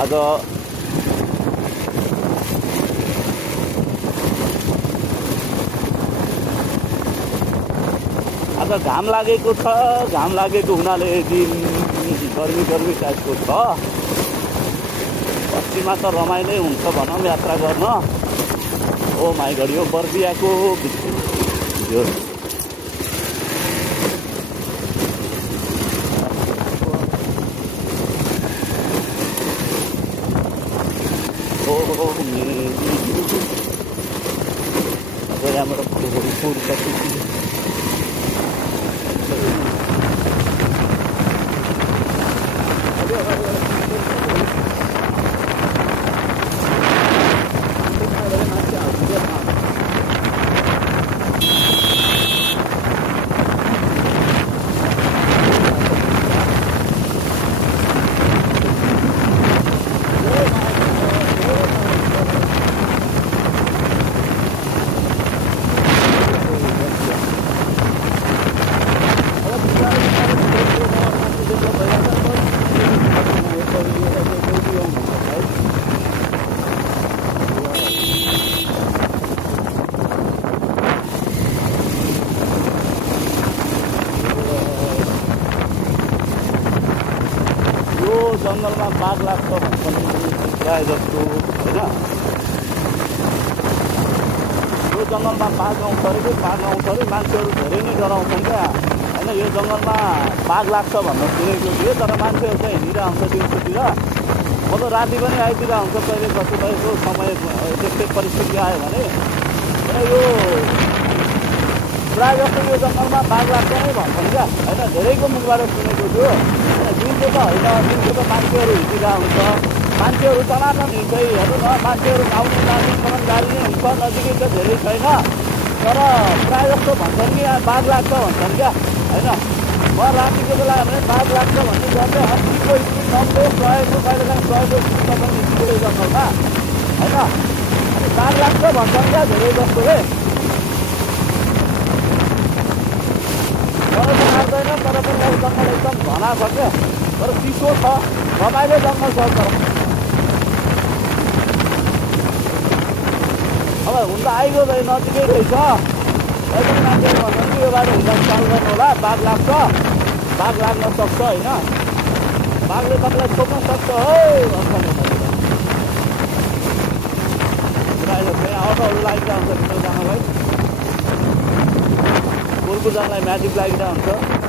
आज घाम लागेको छ। घाम लागेको हुनाले दिन गर्मी गर्मी टाइपको छ। बस्तीमा त रमाइलो हुन्छ भनौँ यात्रा गर्न। ओ माई गड, यो बर्दियाको यो यहाँबाट जङ्गलमा बाघ लाग्छ भन्छन् प्रायः जस्तो होइन। यो जङ्गलमा बाघ आउँछ अरे कि बाघ आउँछ अरे, मान्छेहरू धेरै नै डराउँछन् क्या होइन। यो जङ्गलमा बाघ लाग्छ भन्न सुनेको थियो, तर मान्छेहरू चाहिँ हिँडेर आउँछ दिउँसोतिर। म त राति पनि आइतिर हुन्छ कहिले कतिपय यसो समय त्यस्तै परिस्थिति आयो भने। यो प्रायः जस्तो यो जङ्गलमा बाघ लाग्छ नै भन्छन् क्या होइन। धेरैको मुखबाट सुनेको थियो। दिउँसो त होइन, दिउँसो त मान्छेहरू हिँडिरहेको हुन्छ, मान्छेहरू टनाटन हिँड्छ। हेर्नु न, मान्छेहरू आउने जाने गाडी नै हुन्छ, नजिकै त धेरै छैन। तर प्रायः जस्तो भन्छन् कि यहाँ बाघ लाग्छ भन्छन् क्या होइन। म रातिको बेला भने बाघ लाग्छ भन्ने झन्डै 80को स्पिड 90 100को कहिलेकाहीँ 100को स्पिडमा पनि निस्किँदै जङ्गलमा होइन। अनि बाघ लाग्छ भन्छन् क्या धेरै जस्तोले। मलाई त लाग्दैन, तर पनि अब जङ्गल एकदम घना छ क्या, तर चिसो छ, रमाइलो जङ्गल छ। तर अब हुन त आइगयो भाइ, नजिकै रहेछ। एकदम मान्छेहरू भन्छन् कि यो बाटो हिँड्दा चाल गर्नु होला, बाघ लाग्छ, बाघ लाग्न सक्छ होइन। बाघले तपाईँलाई छोप्न सक्छ है भन्छ नि। अटोहरू लागिरहेको हुन्छ भित्र जानलाई, गोलको जानलाई म्याजिक लागिरहेको हुन्छ।